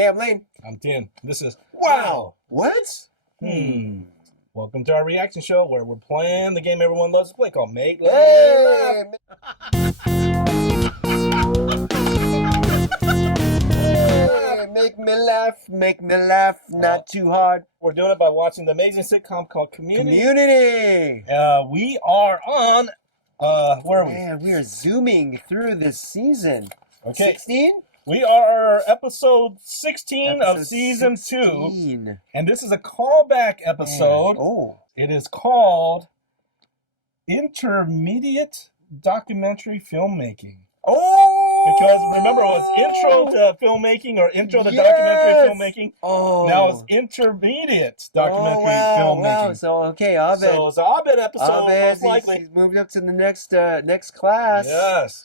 Hey, I'm Layne. I'm Thien. This is Wow. What? Welcome to our reaction show where we're playing the game everyone loves to play called Make Laugh. Hey! Make me laugh, not too hard. We're doing it by watching the amazing sitcom called Community. We are on, where are we? Man, we are zooming through this season. Okay. 16? We are episode 16 of season 2. And this is a callback episode. Man. Oh. It is called Intermediate Documentary Filmmaking. Oh! Because remember, it was intro to filmmaking or intro to documentary filmmaking. Oh. Now it's intermediate documentary filmmaking. Wow. So, okay, Abed. So it's an Abed episode, most likely. He's moved up to the next class.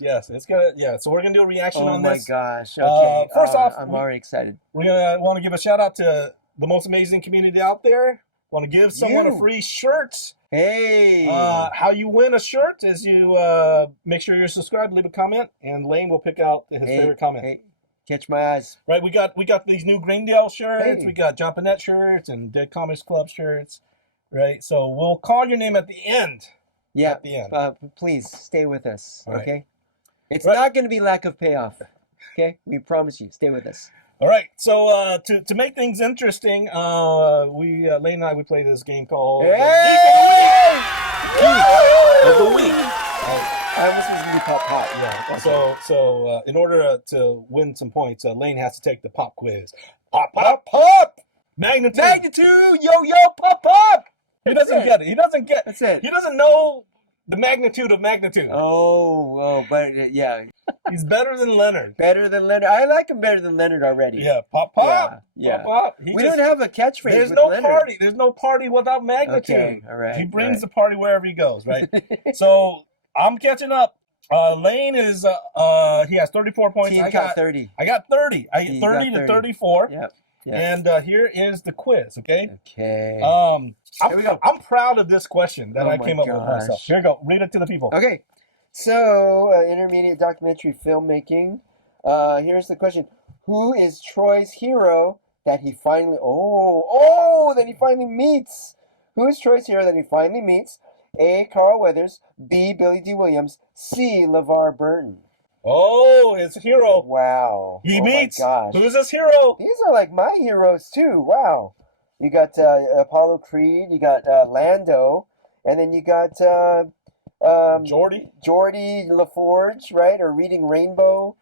Yes. It's gonna, so we're gonna do a reaction on this. Oh my gosh. Okay. First off, I'm already excited. We're gonna want to give a shout out to the most amazing community out there. Want to give someone a free shirt. Hey! How you win a shirt is you make sure you're subscribed, leave a comment, and Layne will pick out his favorite comment. Hey, catch my eyes. Right, we got these new Greendale shirts, we got Jumpinette shirts and Dead Comics Club shirts. Right, so we'll call your name at the end. Yeah, at the end. Please stay with us. Right. Okay, it's not going to be lack of payoff. Okay, we promise you. Stay with us. All right, so to make things interesting, Layne and I play this game called Geek of the Week. I almost was going to be pop. Yeah. Okay. So in order to win some points, Layne has to take the pop quiz. Pop. Magnitude. Yo, pop. He doesn't get it. That's it. He doesn't know the magnitude of magnitude. Oh, but yeah. He's better than Leonard. Better than Leonard. I like him better than Leonard already. Yeah, pop. Yeah. Pop. We don't have a catchphrase. There's with no Leonard. party. There's no party without magnitude. Okay, all right. He brings the party wherever he goes, right? So I'm catching up. Layne is he has 34 points. I got 30. I got 30. I got 30 to 34. Yep. And here is the quiz, okay? Okay. Here we go. I'm proud of this question that I came up with myself. Here we go. Read it to the people. Okay. So, intermediate documentary filmmaking. Here's the question. Who is Troy's hero that he finally... that he finally meets? Who is Troy's hero that he finally meets? A. Carl Weathers. B. Billy D. Williams. C. LeVar Burton. Oh, his hero. Wow. He meets. My gosh. Who's his hero? These are like my heroes too. Wow. You got Apollo Creed. You got Lando. And then you got... Geordie LaForge, right? Or Reading Rainbow.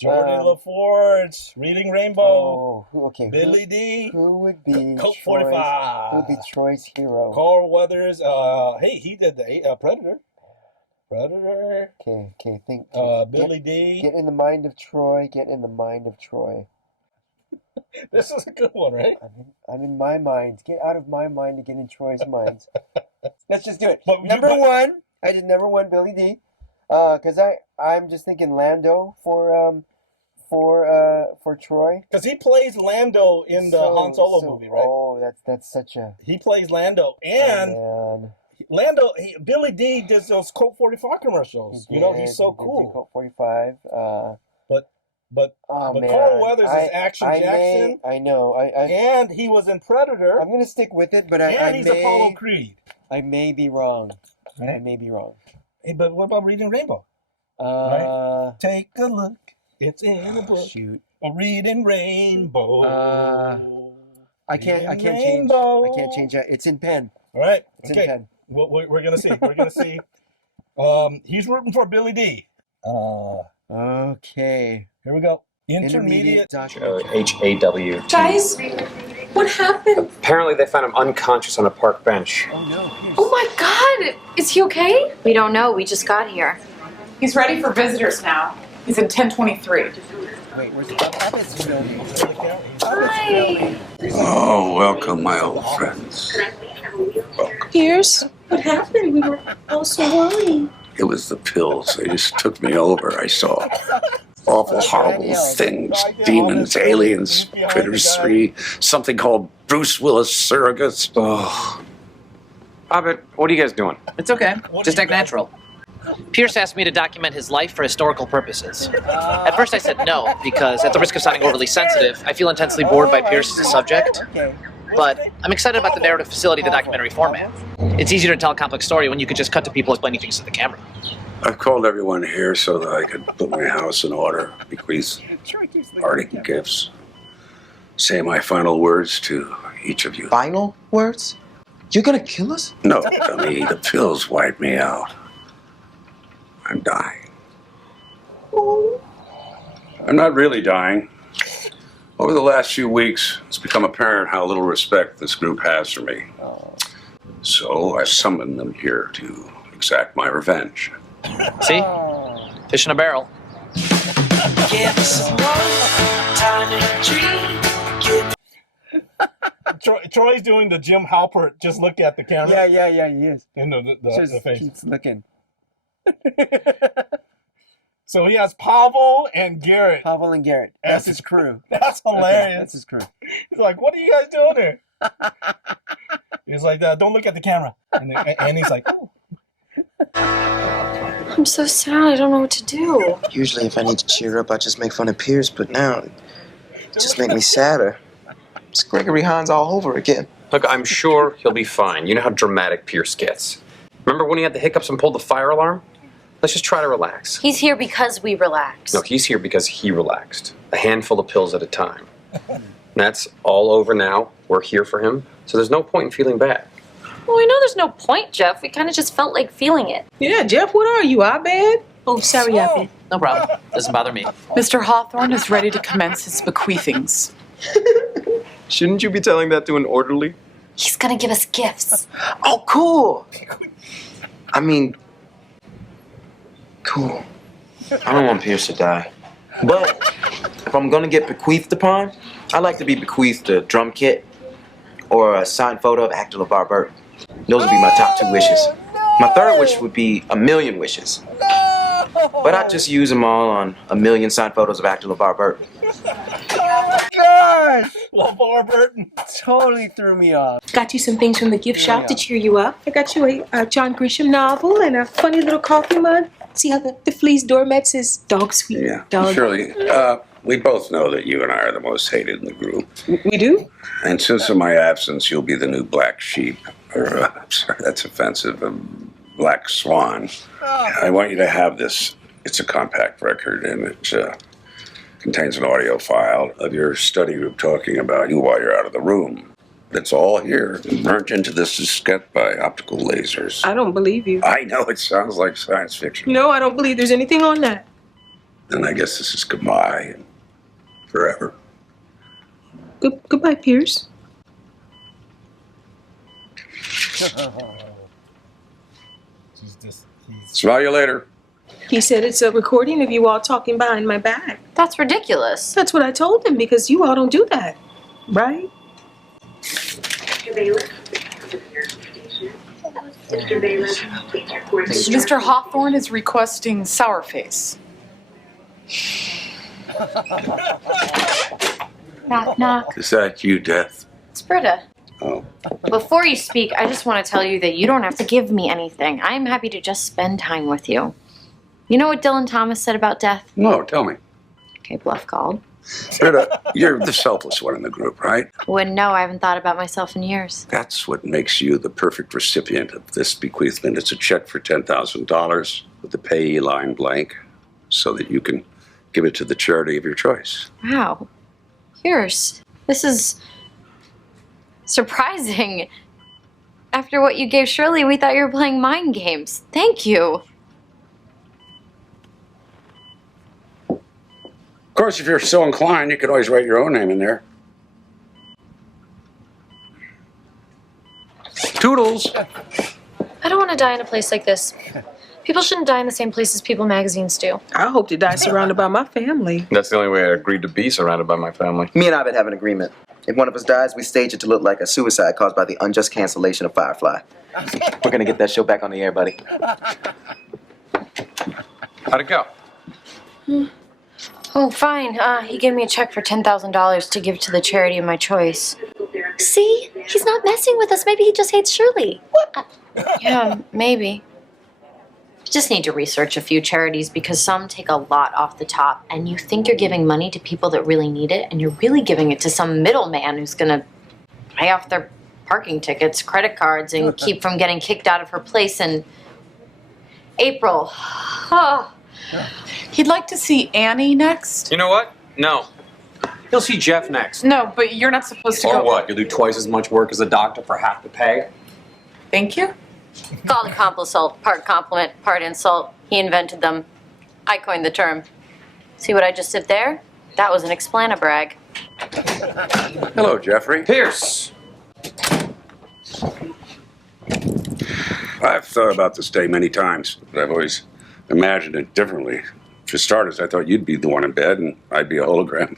Geordie LaForge, Reading Rainbow. Oh, okay. Billy D. Who would be Colt 45? Who would be Troy's hero? Carl Weathers. Hey, he did the Predator. Okay. Think. Billy D. Get in the mind of Troy. This is a good one, right? I'm in my mind. Get out of my mind to get in Troy's mind. Let's just do it. Number 1. I did number 1, Billy D. Because I'm just thinking Lando for Troy. Because he plays Lando in the Han Solo movie, right? Oh, that's such a... He plays Lando. And Billy D does those Colt 45 commercials. He's so cool. Colt 45. But Carl Weathers is Action Jackson. I know. And he was in Predator. I'm going to stick with it, but he's Apollo Creed. I may be wrong. Right? I may be wrong. Hey, but what about Reading Rainbow? Right? Take a look. It's in the book. Shoot. Reading Rainbow. I can't change that. It's in pen. All right. It's in pen. We're gonna see. He's rooting for Billy D. Okay. Here we go. Intermediate HAW. Guys, what happened? Apparently they found him unconscious on a park bench. Oh no. Oh my God! Is he okay? We don't know. We just got here. He's ready for visitors now. He's in 1023. Wait, where's Abed's filming? Hi. Oh, welcome, my old friends. Piers, what happened? We were all so worried. It was the pills. They just took me over. I saw awful, horrible things. Demons, aliens, Critters 3, something called Bruce Willis surrogates. Oh. Abed, what are you guys doing? It's okay. Just act natural. Pierce asked me to document his life for historical purposes. At first I said no, because at the risk of sounding overly sensitive, I feel intensely bored by Pierce as a subject. But I'm excited about the narrative facility of the documentary format. It's easier to tell a complex story when you could just cut to people explaining things to the camera. I've called everyone here so that I could put my house in order, bequeath parting gifts, say my final words to each of you. Final words? You're gonna kill us? No, dummy, the pills wiped me out. I'm dying. I'm not really dying. Over the last few weeks, it's become apparent how little respect this group has for me. So I summoned them here to exact my revenge. See? Fish in a barrel. Troy's doing the Jim Halpert, just look at the camera. Yeah, he is. And the face. Keeps looking. So he has Pavel and Garrett. Pavel and Garrett. That's his crew. That's hilarious. That's his crew. He's like, what are you guys doing here? He's like, don't look at the camera. And he's like, oh. I'm so sad. I don't know what to do. Usually if I need to cheer up, I just make fun of Pierce, but now it just makes me sadder. It's Gregory Hines all over again. Look, I'm sure he'll be fine. You know how dramatic Pierce gets. Remember when he had the hiccups and pulled the fire alarm? Let's just try to relax. He's here because we relax. No, he's here because he relaxed. A handful of pills at a time. That's all over now. We're here for him. So there's no point in feeling bad. Well, we know there's no point, Jeff. We kind of just felt like feeling it. Yeah, Jeff, what are you, Abed? Oh, sorry, Abed. No problem. Doesn't bother me. Mr. Hawthorne is ready to commence his bequeathings. Shouldn't you be telling that to an orderly? He's gonna give us gifts. Oh, cool. I mean, cool. I don't want Pierce to die. But if I'm gonna get bequeathed upon, I'd like to be bequeathed a drum kit or a signed photo of actor LeVar Burton. Those would be my top 2 wishes. My third wish would be 1,000,000 wishes. But I'd just use them all on 1,000,000 signed photos of actor LeVar Burton. Gosh! LeVar Burton. Totally threw me off. Got you some things from the gift shop to cheer you up. I got you a John Grisham novel and a funny little coffee mug. See how the fleece doormat says dog sweet. Yeah, Dog. Shirley, we both know that you and I are the most hated in the group. We do? And since in my absence, you'll be the new black sheep. Or, sorry, that's offensive. Black swan. I want you to have this. It's a compact record, and it contains an audio file of your study group talking about you while you're out of the room. It's all here, burnt into this diskette by optical lasers. I don't believe you. I know it sounds like science fiction. No, I don't believe there's anything on that. Then I guess this is goodbye and forever. Goodbye, Pierce. Smell you later. He said it's a recording of you all talking behind my back. That's ridiculous. That's what I told him, because you all don't do that, right? Mr. Hawthorne is requesting sour face. Knock, knock. Is that you, Death? It's Britta. Oh. Before you speak, I just want to tell you that you don't have to give me anything. I'm happy to just spend time with you. You know what Dylan Thomas said about death? No, tell me. Okay, bluff called. Britta, you're the selfless one in the group, right? Wouldn't know. I haven't thought about myself in years. That's what makes you the perfect recipient of this bequeathment. It's a check for $10,000 with the payee line blank so that you can give it to the charity of your choice. Wow. Pierce, this is surprising. After what you gave Shirley, we thought you were playing mind games. Thank you. Of course, if you're so inclined, you could always write your own name in there. Toodles! I don't want to die in a place like this. People shouldn't die in the same places People magazines do. I hope to die surrounded by my family. That's the only way I agreed to be surrounded by my family. Me and Abed have an agreement. If one of us dies, we stage it to look like a suicide caused by the unjust cancellation of Firefly. We're gonna get that show back on the air, buddy. How'd it go? Oh, fine. He gave me a check for $10,000 to give to the charity of my choice. See? He's not messing with us. Maybe he just hates Shirley. Yeah, maybe. You just need to research a few charities because some take a lot off the top, and you think you're giving money to people that really need it, and you're really giving it to some middleman who's gonna pay off their parking tickets, credit cards, and keep from getting kicked out of her place in April. Oh. He'd like to see Annie next. You know what? No. He'll see Jeff next. No, but you're not supposed to Or go. what? You'll do twice as much work as a doctor for half the pay? Thank you. Called a compliment, part compliment, part insult. He invented them. I coined the term. See what I just did there? That was an explanabrag. Hello, Jeffrey. Pierce! I've thought about this day many times, but I've always imagined it differently. For starters, I thought you'd be the one in bed and I'd be a hologram.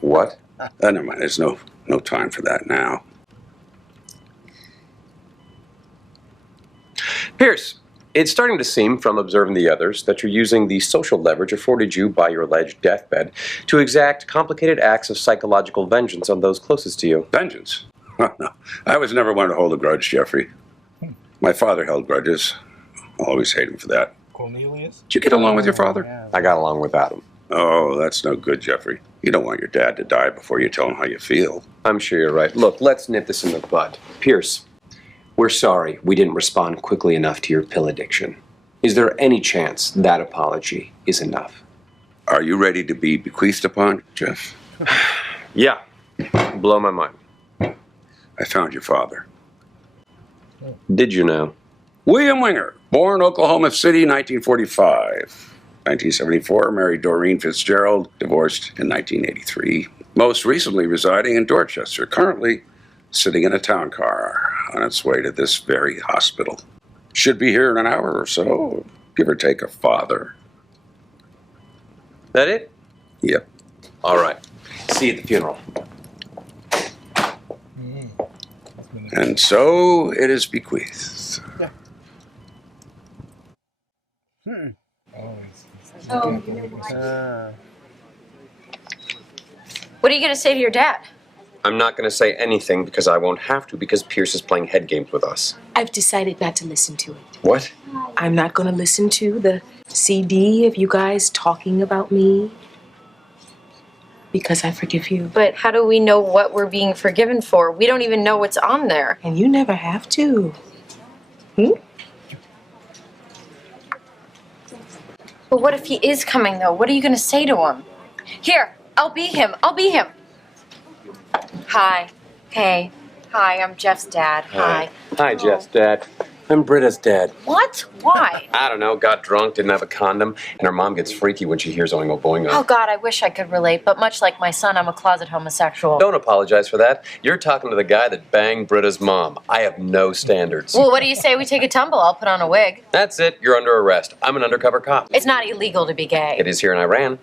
What? Never mind. There's no time for that now. Pierce, it's starting to seem, from observing the others, that you're using the social leverage afforded you by your alleged deathbed to exact complicated acts of psychological vengeance on those closest to you. Vengeance? No. I was never one to hold a grudge, Jeffrey. My father held grudges. I'll always hate him for that. Cornelius? Did you get along with your father? I got along without him. Oh, that's no good, Jeffrey. You don't want your dad to die before you tell him how you feel. I'm sure you're right. Look, let's nip this in the bud. Pierce, we're sorry we didn't respond quickly enough to your pill addiction. Is there any chance that apology is enough? Are you ready to be bequeathed upon, Jeff? Yeah. Blow my mind. I found your father. Did you know? William Winger, born Oklahoma City, 1945. 1974, married Doreen Fitzgerald, divorced in 1983. Most recently residing in Dorchester, currently sitting in a town car on its way to this very hospital. Should be here in an hour or so, give or take a father. That it? Yep. All right. See you at the funeral. And so it is bequeathed. What are you going to say to your dad? I'm not going to say anything because I won't have to because Pierce is playing head games with us. I've decided not to listen to it. What? I'm not going to listen to the CD of you guys talking about me because I forgive you. But how do we know what we're being forgiven for? We don't even know what's on there. And you never have to. But what if he is coming, though? What are you going to say to him? Here, I'll be him. I'll be him. Hi. Hey. Hi, I'm Jeff's dad. Hi. Hi, Jeff's dad. I'm Britta's dad. What? Why? I don't know, got drunk, didn't have a condom, and her mom gets freaky when she hears Oingo Boingo. Oh, God, I wish I could relate, but much like my son, I'm a closet homosexual. Don't apologize for that. You're talking to the guy that banged Britta's mom. I have no standards. Well, what do you say we take a tumble? I'll put on a wig. That's it. You're under arrest. I'm an undercover cop. It's not illegal to be gay. It is here in Iran.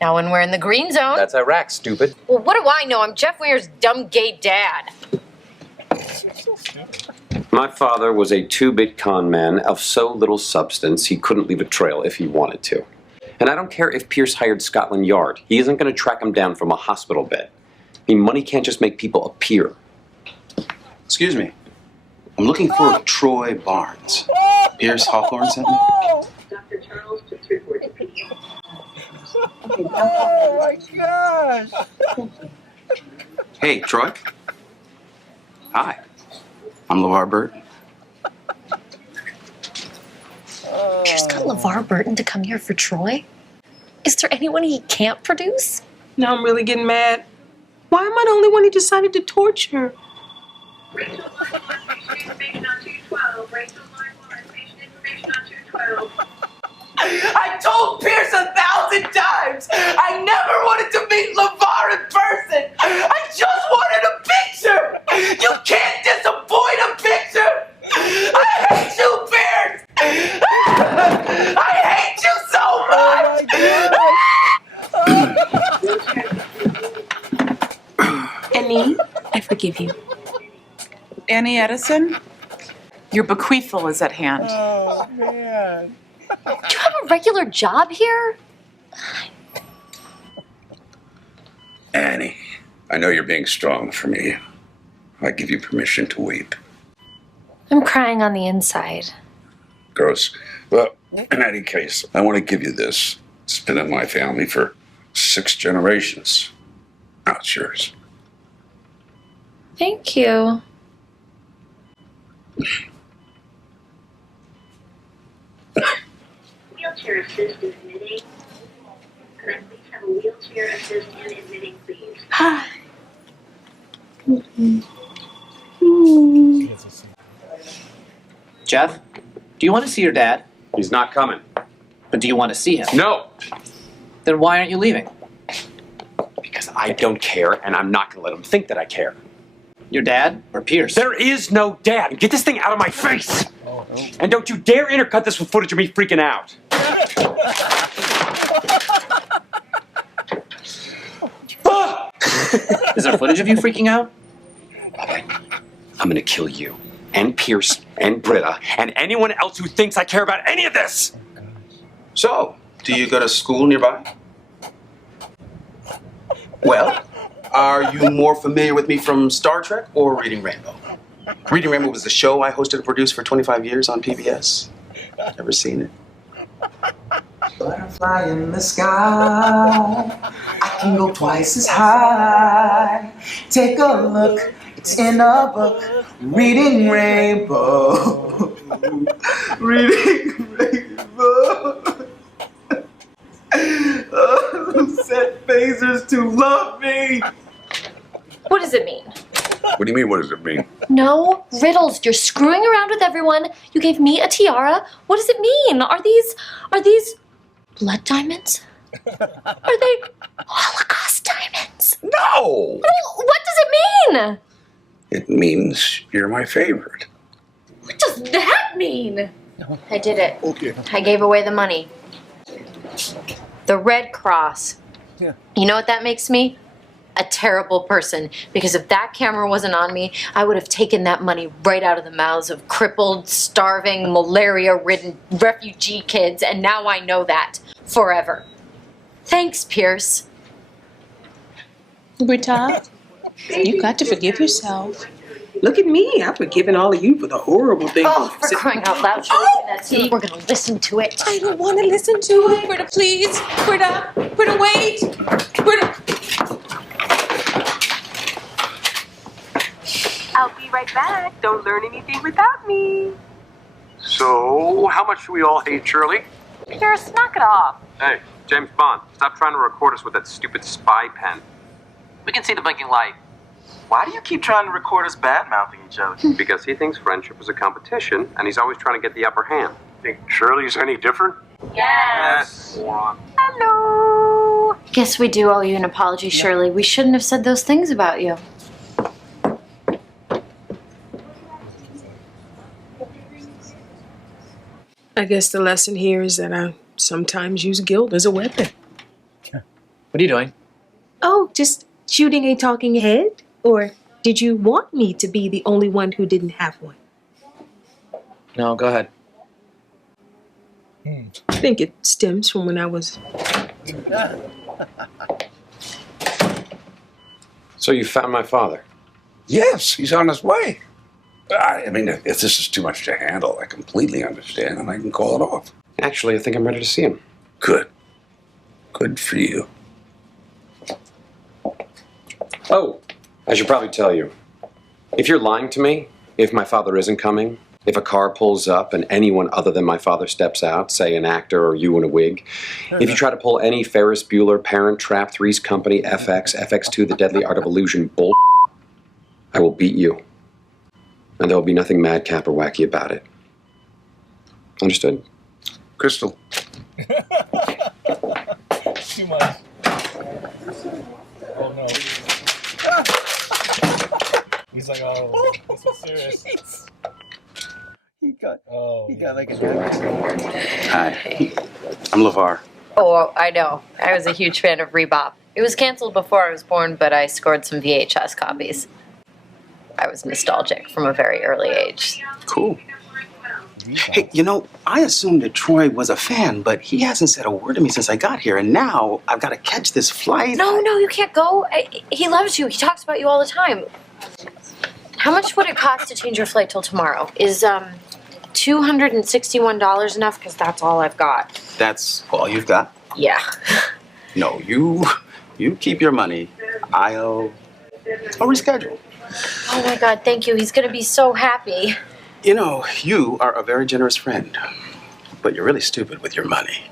Now when we're in the green zone. That's Iraq, stupid. Well, what do I know? I'm Jeff Weir's dumb gay dad. My father was a two-bit con man of so little substance he couldn't leave a trail if he wanted to. And I don't care if Pierce hired Scotland Yard. He isn't going to track him down from a hospital bed. I mean, money can't just make people appear. Excuse me. I'm looking for Troy Barnes. Pierce Hawthorne sent me. Dr. Charles just reported. Oh my gosh! Hey, Troy. Hi. I'm LeVar Burton. Pierce got LeVar Burton to come here for Troy? Is there anyone he can't produce? Now I'm really getting mad. Why am I the only one he decided to torture? Rachel, patient information on 212. Rachel, line 1, patient information on 212. I told Pierce 1,000 times I never wanted to meet LeVar in person. I just wanted a picture. You can't disappoint a picture. I hate you, Pierce. I hate you so much. Annie, I forgive you. Annie Edison, your bequeathal is at hand. Oh man! Do you have a regular job here? Annie, I know you're being strong for me. I give you permission to weep. I'm crying on the inside. Gross. Well, in any case, I want to give you this. It's been in my family for 6 generations. Now it's yours. Thank you. Wheelchair assist is admitting. Could I please have a wheelchair assist in admitting, please? Jeff, do you want to see your dad? He's not coming. But do you want to see him? No! Then why aren't you leaving? Because I don't care, and I'm not going to let him think that I care. Your dad or Pierce? There is no dad. Get this thing out of my face! Oh, no. And don't you dare intercut this with footage of me freaking out. Is there footage of you freaking out? I'm going to kill you, and Pierce, and Britta, and anyone else who thinks I care about any of this! So, do you go to school nearby? Well, are you more familiar with me from Star Trek or Reading Rainbow? Reading Rainbow was the show I hosted and produced for 25 years on PBS. Ever seen it? Butterfly in the sky, I can go twice as high. Take a look, it's in a book. Reading Rainbow. Reading Rainbow. Oh, set phasers to love me. What does it mean? What do you mean, what does it mean? No riddles. You're screwing around with everyone. You gave me a tiara. What does it mean? Are these blood diamonds? Are they Holocaust diamonds? No! What does it mean? It means you're my favorite. What does that mean? I did it. Okay. I gave away the money. The Red Cross. Yeah. You know what that makes me? A terrible person. Because if that camera wasn't on me, I would have taken that money right out of the mouths of crippled, starving, malaria-ridden refugee kids, and now I know that forever. Thanks, Pierce. Britta, you got to forgive yourself. Look at me. I've forgiven all of you for the horrible things. Oh, for crying out loud. Should we do that scene? We're going to listen to it. I don't want to listen to it. Britta, please. Britta, wait. Britta. I'll be right back. Don't learn anything without me. So, how much do we all hate Shirley? Pierce, knock it off. Hey, James Bond, stop trying to record us with that stupid spy pen. We can see the blinking light. Why do you keep trying to record us bad-mouthing each other? Because he thinks friendship is a competition, and he's always trying to get the upper hand. Think Shirley's any different? Yes. Hello. Guess we do owe you an apology, Shirley. We shouldn't have said those things about you. I guess the lesson here is that I sometimes use guilt as a weapon. What are you doing? Oh, just shooting a talking head? Or did you want me to be the only one who didn't have one? No, go ahead. I think it stems from when I was... So you found my father? Yes, he's on his way. I mean, if this is too much to handle, I completely understand, and I can call it off. Actually, I think I'm ready to see him. Good. Good for you. Oh, I should probably tell you. If you're lying to me, if my father isn't coming, if a car pulls up and anyone other than my father steps out, say an actor or you in a wig, if you try to pull any Ferris Bueller, Parent Trap, Three's Company, FX, FX2, The Deadly Art of Illusion bull, I will beat you. And there will be nothing madcap or wacky about it. Understood? Crystal. Too much. Oh no. He's like, oh, this is serious. He got like a Hi, I'm LeVar. Oh, I know. I was a huge fan of Rebop. It was canceled before I was born, but I scored some VHS copies. I was nostalgic from a very early age. Cool. Hey, you know, I assumed that Troy was a fan, but he hasn't said a word to me since I got here, and now I've got to catch this flight. No, you can't go. He loves you. He talks about you all the time. How much would it cost to change your flight till tomorrow? Is $2 $261 enough? Because that's all I've got. That's all you've got? Yeah. No, you keep your money. I'll reschedule. Oh my God, thank you. He's gonna be so happy. You know, you are a very generous friend, but you're really stupid with your money.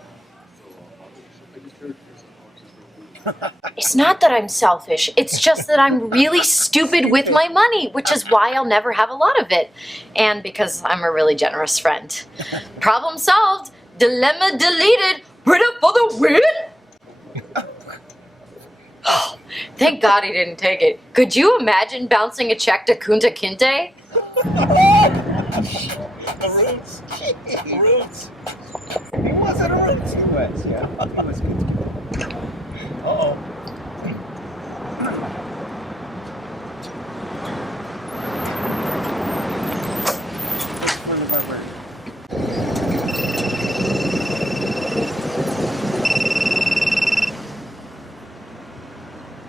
It's not that I'm selfish. It's just that I'm really stupid with my money, which is why I'll never have a lot of it. And because I'm a really generous friend. Problem solved. Dilemma deleted. Ready for the win? Oh, thank God he didn't take it. Could you imagine bouncing a check to Kunta Kinte? The Roots. The Roots. He wasn't a Roots. He was, yeah. He was good. Uh-oh.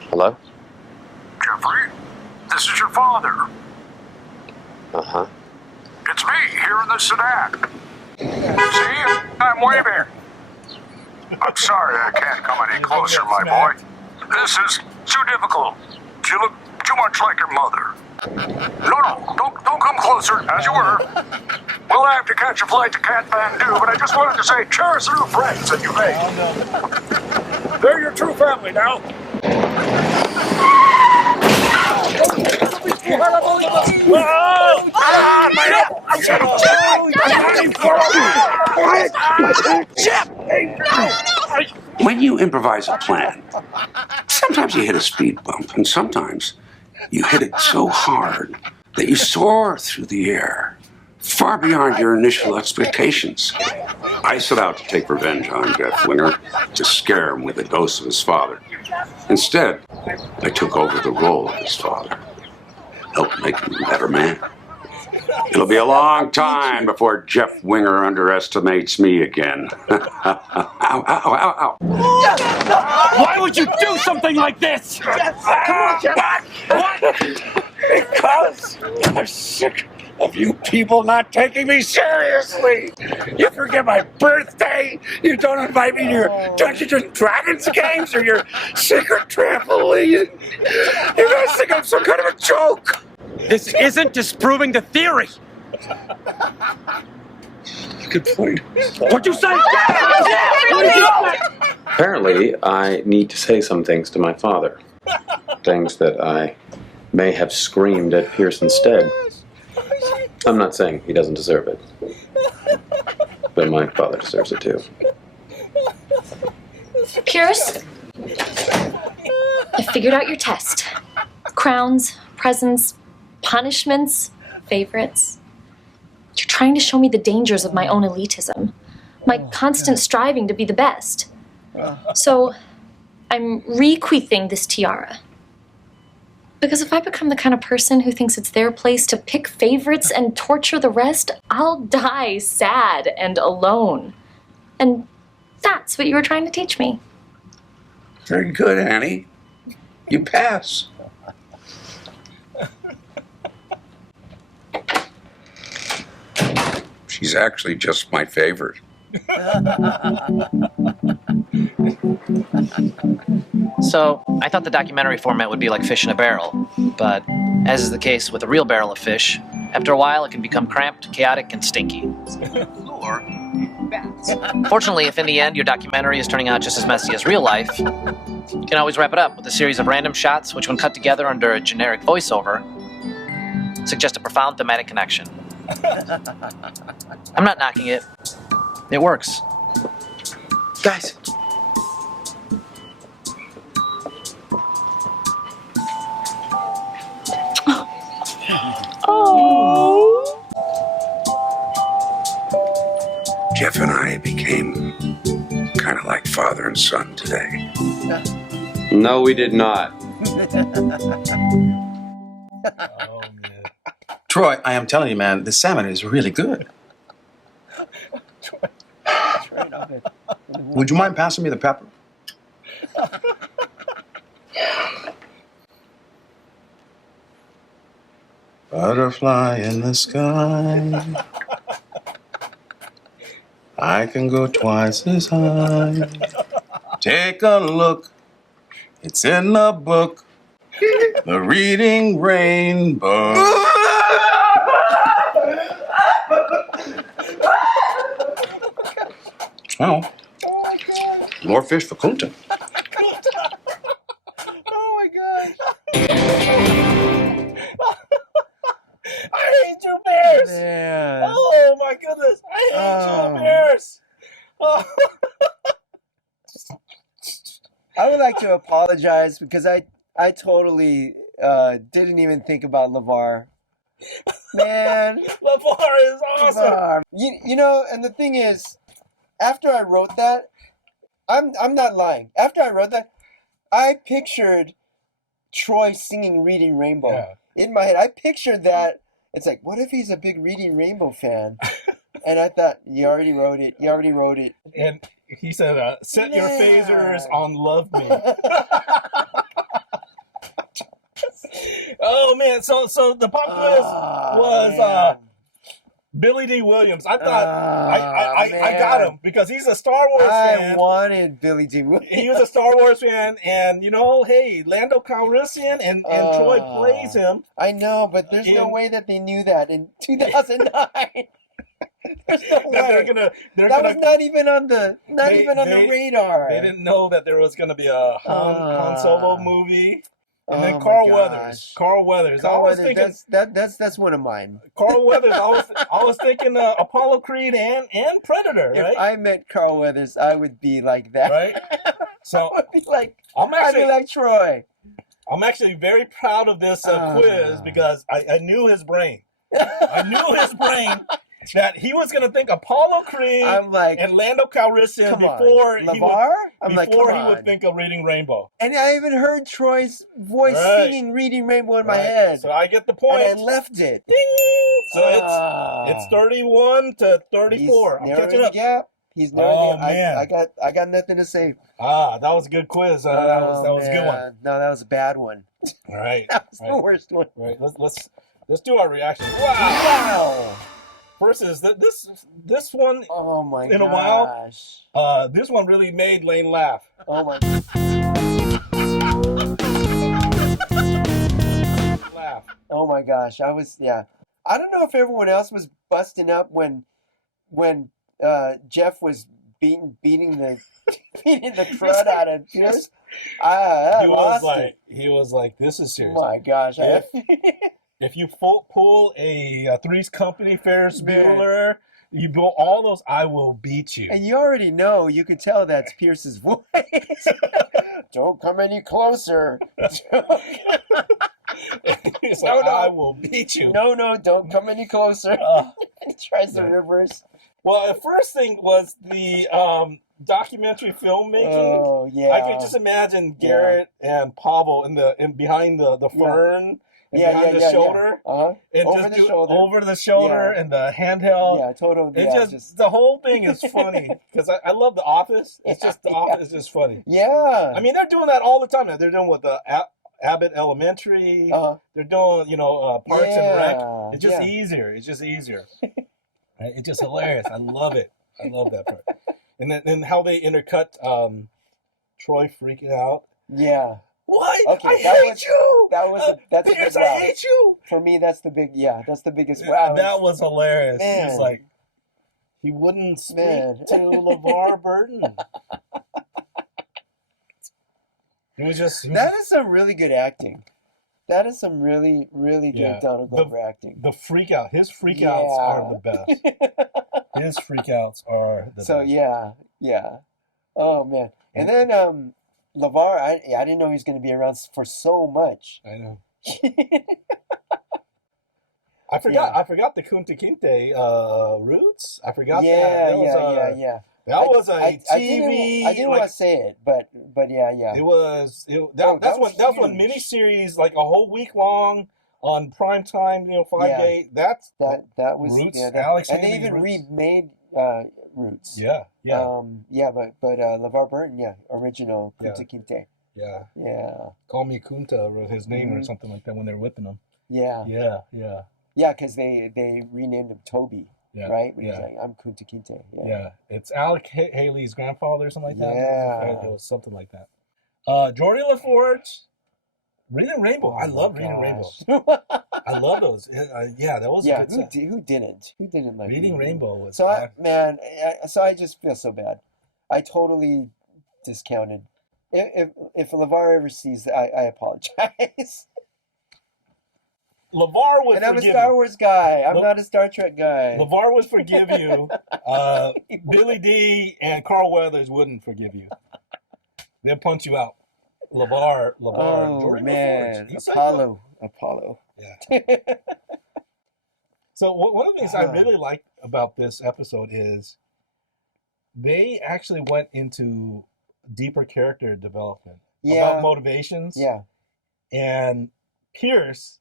Hello? Jeffrey, this is your father. Uh-huh. It's me here in the sedan. See, I'm waving. I'm sorry I can't come any closer, my boy. This is too difficult. You look too much like your mother. No, don't come closer, as you were. We'll have to catch a flight to Kathmandu, but I just wanted to say cheers to the friends that you made. They're your true family now. When you improvise a plan, sometimes you hit a speed bump, and sometimes you hit it so hard that you soar through the air, far beyond your initial expectations. I set out to take revenge on Jeff Winger, to scare him with the ghost of his father. Instead, I took over the role of his father, helped make him a better man. It'll be a long time before Jeff Winger underestimates me again. Ow, ow, ow, ow. Why would you do something like this? Come on, Jeff. What? Because I'm sick of you people not taking me seriously. You forget my birthday. You don't invite me to your Dungeons and Dragons games or your secret trampoline. You guys think I'm some kind of a joke. This isn't disproving the theory. Good point. What'd you say? Apparently, I need to say some things to my father. Things that I may have screamed at Pierce instead. I'm not saying he doesn't deserve it. But my father deserves it too. Pierce, I figured out your test. Crowns, presents, punishments, favorites. You're trying to show me the dangers of my own elitism, my constant striving to be the best. So, I'm bequeathing this tiara. Because if I become the kind of person who thinks it's their place to pick favorites and torture the rest, I'll die sad and alone. And that's what you were trying to teach me. Very good, Annie. You pass. She's actually just my favorite. So, I thought the documentary format would be like fish in a barrel, but as is the case with a real barrel of fish, after a while it can become cramped, chaotic, and stinky. Fortunately, if in the end your documentary is turning out just as messy as real life, you can always wrap it up with a series of random shots which, when cut together under a generic voiceover, suggest a profound thematic connection. I'm not knocking it. It works. Guys. Oh. Jeff and I became kind of like father and son today. No, we did not. Troy, I am telling you, man, this salmon is really good. Would you mind passing me the pepper? Butterfly in the sky. I can go twice as high. Take a look. It's in the book. The Reading Rainbow. Well, more fish for Kunta. Oh my gosh. I hate you, Bears. Man. Oh my goodness, I hate you, Bears. Oh. I would like to apologize because I totally didn't even think about LeVar. Man, LeVar is awesome. LeVar. You know, and the thing is, after I wrote that, I'm not lying. After I wrote that, I pictured Troy singing Reading Rainbow in my head. I pictured that. It's like, what if he's a big Reading Rainbow fan? And I thought, you already wrote it. You already wrote it. And he said, set your phasers on Love Me. Oh, man. So the pop quiz was Billy D. Williams. I thought I got him because he's a Star Wars fan. I wanted Billy D. Williams. He was a Star Wars fan, and you know, hey, Lando Calrissian and Troy plays him. I know, but there's no way that they knew that in 2009. There's no way. That was not even on the radar. They didn't know that there was gonna be a Han Solo movie. And then Carl Weathers. Carl Weathers. I was thinking that's one of mine. Carl Weathers. I was thinking Apollo Creed and Predator. Right? If I met Carl Weathers, I would be like that. Right. So I'd be like Troy. I'm actually very proud of this quiz because I knew his brain. I knew his brain that he was going to think Apollo Creed and Lando Calrissian before he would think of Reading Rainbow. And I even heard Troy's voice singing Reading Rainbow in my head. So I get the point. And I left it. Ding! So it's 31 to 34. I'm catching up. Gap. He's narrowing man. I got nothing to say. That was a good quiz. That was a good one. No, that was a bad one. All right. That was the worst one. Right. Let's do our reaction. Wow. Versus this one. Oh my gosh. In a while. This one really made Layne laugh. Oh my. Laugh. Oh my gosh. I don't know if everyone else was busting up when Jeff was beating the crud out of Pierce. He was like, this is serious. Oh my gosh. If you pull a Three's Company Ferris Bueller, you do all those, I will beat you. And you already know, you could tell that's Pierce's voice. Don't come any closer. He's like, I will beat you. No, don't come any closer. He tries to reverse. Well, the first thing was the documentary filmmaking. Oh, yeah. I could just imagine Garrett and Pavel in behind the fern. Behind the shoulder, and over the shoulder, and the handheld. Yeah, totally. It's just the whole thing is funny because I love The Office. It's just The Office is just funny. Yeah, I mean they're doing that all the time now. They're doing with the Abbott Elementary. They're doing Parks and Rec. It's just easier. It's just easier. Right? It's just hilarious. I love it. I love that part. And then how they intercut Troy freaking out. Yeah. What? Okay, I hate you. That's Pierce, a big I hate you. For me, that's the biggest wow. That was hilarious. Man. He was like, he wouldn't speak to LeVar Burton. It was just. That is some really good acting. That is some really, really good Donald Glover acting. The freak out. His freak outs are the best. His freak outs are the best. So yeah. Oh man. And then LeVar, I didn't know he was going to be around for so much. I know. I forgot the Kunta Kinte roots. I forgot that. Yeah. That was a TV. I didn't want to say it, but yeah. It was. That was one miniseries, like a whole week long on prime time. 5 day. That was Roots. Alex and they even remade Roots. Yeah. But LeVar Burton, original Kunta Kinte. Yeah. Call me Kunta, or his name or something like that when they're whipping him. Yeah. Yeah. Yeah, because they renamed him Toby. right? When he's like, I'm Kunta Kinte. Yeah. It's Alec Haley's grandfather or something like that. Yeah. It was something like that. Jordy LaForge, Reading Rainbow. I love Reading Rainbow. I love those. Yeah, that was a good set. Who didn't? Who didn't like Reading Rainbow? Was so I just feel so bad. I totally discounted. If LeVar ever sees that, I apologize. LeVar would and I'm a forgive Star Wars guy. I'm not a Star Trek guy. LeVar would forgive you. Billy D and Carl Weathers wouldn't forgive you. They'll punch you out. LeVar. Oh Jordan man, LaForge. Apollo. Yeah. So one of the things I really like about this episode is they actually went into deeper character development about motivations. Yeah. And Pierce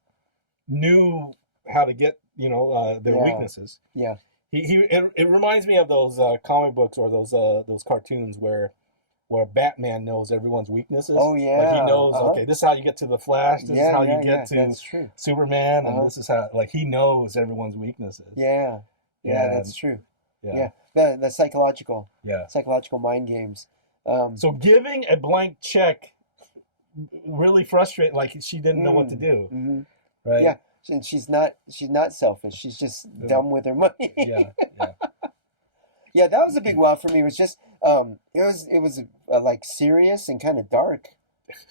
knew how to get their weaknesses. Yeah. It reminds me of those comic books or those cartoons where Batman knows everyone's weaknesses. Oh yeah. Like he knows, okay, this is how you get to the Flash, this is how you get to Superman, and this is how he knows everyone's weaknesses. Yeah. Yeah, that's true. Yeah. The psychological. Yeah. Psychological mind games. So giving a blank check really frustrated, like she didn't know what to do. Mm-hmm. Right? Yeah. And she's not selfish. She's just dumb with her money. Yeah. Yeah, that was a big wow for me. It was just it was like serious and kind of dark,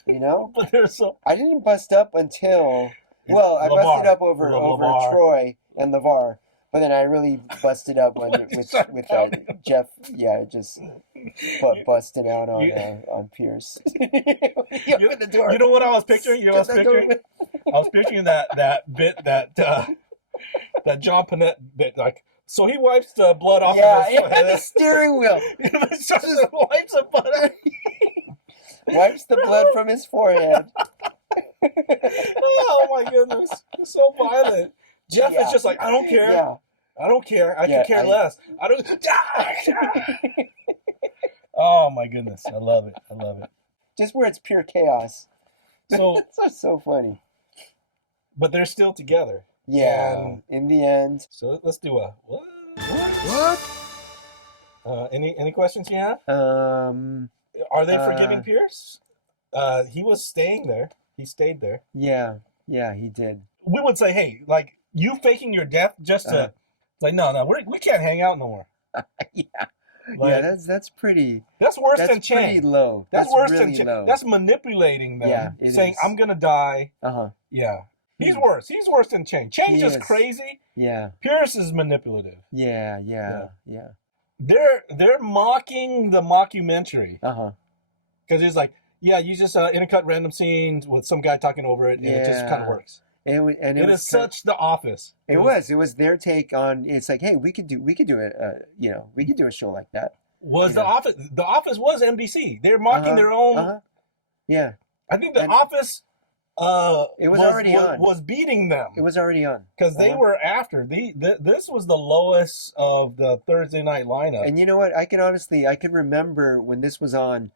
But there's I didn't bust up until I busted up over Troy and LeVar, but then I really busted up with Jeff. Yeah, just busting out on Pierce. You open the door. You know what I was picturing? I was picturing that bit that John Panette bit, like. So he wipes the blood off of his the steering wheel. Wipes the blood. Wipes the blood from his forehead. Oh my goodness. It's so violent. Jeff is just like, I don't care. Yeah. I don't care. I could care less. I don't. Oh my goodness. I love it. Just where it's pure chaos. So it's so funny. But they're still together. Yeah, in the end. So let's do a what? Any questions you have? Are they forgiving Pierce? He was staying there. He stayed there. Yeah, he did. We would say, hey, like you faking your death just to like, no, we can't hang out no more. That's pretty. That's worse than That's pretty Chang. low. That's worse really than low. That's manipulating them. Yeah, saying I'm gonna die. Yeah. He's worse. He's worse than Chang. Chang's just crazy. Yeah. Pierce is manipulative. Yeah. They're mocking the mockumentary. Because it's like, you just intercut random scenes with some guy talking over it, and it just kind of works. It was such The Office. It was their take on. It's like, hey, we could do it. We could do a show like that. The Office? The Office was NBC. They're mocking their own. Yeah. I think The Office. It was already on. Was beating them. It was already on because they were after this was the lowest of the Thursday night lineup. And you know what? I could remember when this was on,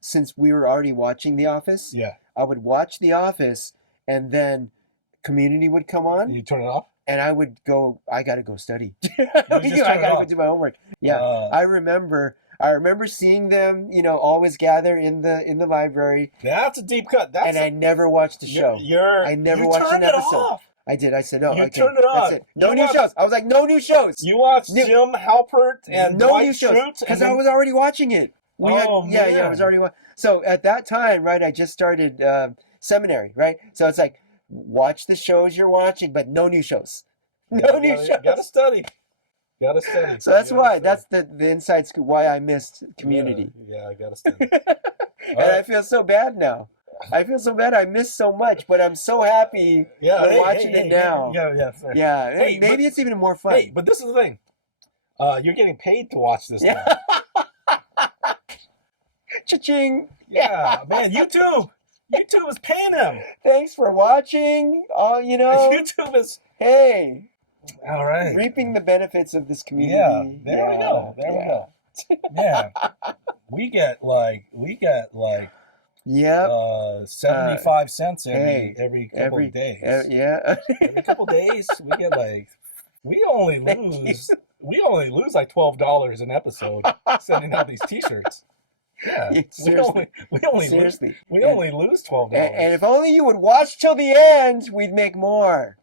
since we were already watching The Office. Yeah, I would watch The Office, and then Community would come on. You turn it off, and I would go. I gotta go study. I gotta go do my homework. Yeah, I remember seeing them, always gather in the library. That's a deep cut. And I never watched the show. I never watched an episode. Off. I did. I said, no, you turned it off. That's it. No new shows. I was like, no new shows. You watched Jim Halpert and no Dwight new shows Schrute because I was already watching it. Man. I was already watching. So at that time, right, I just started seminary, right? So it's like, watch the shows you're watching, but no new shows. No new shows. Gotta study. So that's why. That's the inside scoop. Why I missed Community. Yeah, I gotta study. And I feel so bad now. I feel so bad. I missed so much, but I'm so happy watching it now. Sorry. Yeah. Hey, maybe it's even more fun. Hey, but this is the thing. You're getting paid to watch this now. Cha-ching. Yeah, man. YouTube is paying them. Thanks for watching. YouTube is. Hey. All right. Reaping the benefits of this community. Yeah. There we go. Yeah. We get like 75 cents every couple of days. Yeah. Every couple of days we get like We only lose like $12 an episode sending out these T-shirts. Yeah, we only lose $12. And if only you would watch till the end, we'd make more.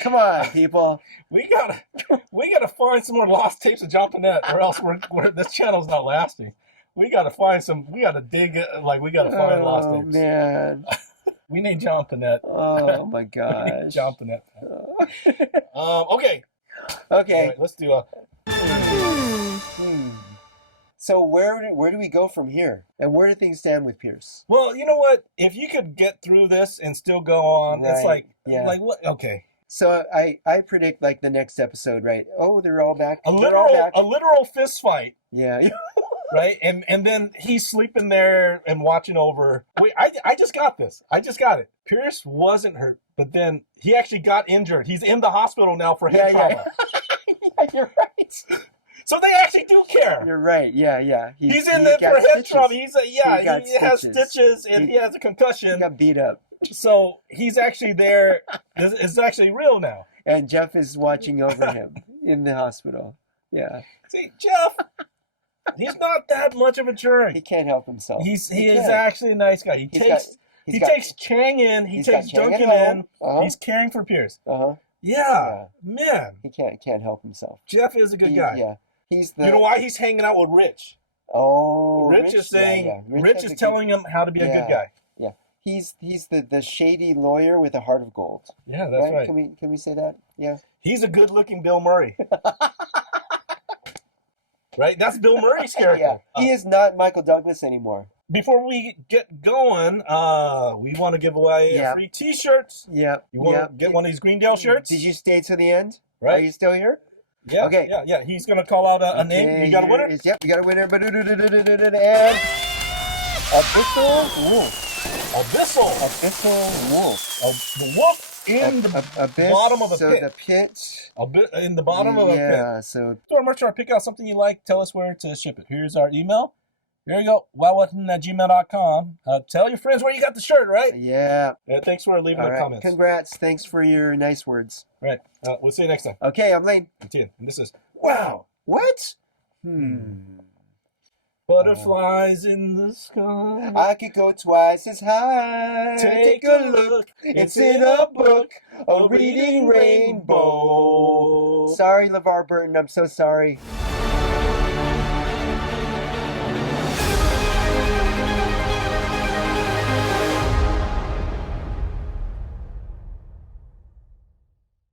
Come on, people. We gotta find some more lost tapes of John Panette, or else this channel's not lasting. We gotta find some. We gotta dig. We gotta find lost tapes. Oh man. We need John Panette. Oh my gosh. John Panette. Okay. Okay. All right, let's do a. So where do we go from here? And where do things stand with Pierce? Well, you know what? If you could get through this and still go on, it's like what? Okay. So I predict like the next episode, right? Oh, they're all back. A literal fist fight. Yeah. Right? And then he's sleeping there and watching over. Wait, I just got this. I just got it. Pierce wasn't hurt, but then he actually got injured. He's in the hospital now for head trauma. Yeah, you're right. So they actually do care. You're right. Yeah. He's in there for head trauma. He has stitches and he has a concussion. He got beat up. So he's actually there. It's actually real now. And Jeff is watching over him in the hospital. Yeah. See, Jeff, he's not that much of a jerk. He can't help himself. He is actually a nice guy. He takes Chang in. He takes Duncan in. He's caring for Pierce. Yeah, man. He can't help himself. Jeff is a good guy. Yeah. You know why he's hanging out with Rich? Oh, Rich is saying. Rich is telling him how to be a good guy. Yeah. He's the shady lawyer with a heart of gold. Yeah, that's right. Can we say that? Yeah. He's a good-looking Bill Murray. Right? That's Bill Murray's character. Yeah. He is not Michael Douglas anymore. Before we get going, we want to give away free T-shirts. Yeah. You want to get one of these Greendale shirts? Did you stay to the end? Right. Are you still here? Yeah. Okay. Yeah. He's going to call out a name. You got a winner? Yep, we got a winner. And Abyssal Wolf. Abyssal Wolf. The wolf in the bottom of a pit. So the pit. In the bottom of a pit. Yeah, so. Our merch, pick out something you like. Tell us where to ship it. Here's our email. Here you go. wowwhatn@gmail.com. Tell your friends where you got the shirt, right? Yeah. Thanks for leaving the comments. Congrats. Thanks for your nice words. All right. We'll see you next time. Okay, I'm Layne. I'm Thien. And this is Wow. What? Butterflies in the sky. I could go twice as high. Take a look. It's in a book. A reading rainbow. Sorry, LeVar Burton. I'm so sorry.